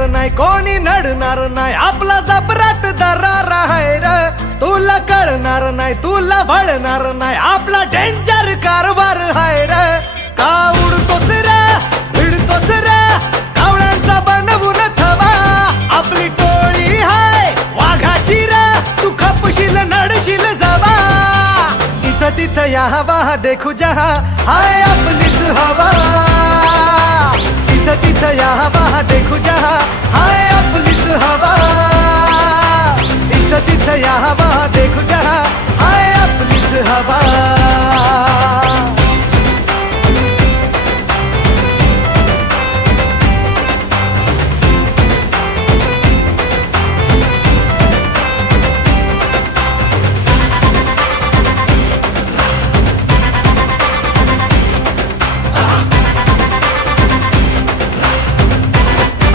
येणार नाही कोणी नडणार नाही आपला जबराट दरार आहे र तुला कळणार नाही तुला वळणार नाही आपला डेंजर कारभार आहे र का उडतोस रे भिडतोस रे कावळ्यांचा बनवून थवा आपली टोळी हाय वाघाची रे तू खपशील नडशील जवा इथं तिथं या हवा देखू जहा हाय आपलीच हवा इथं तिथं या हवा देखू जहा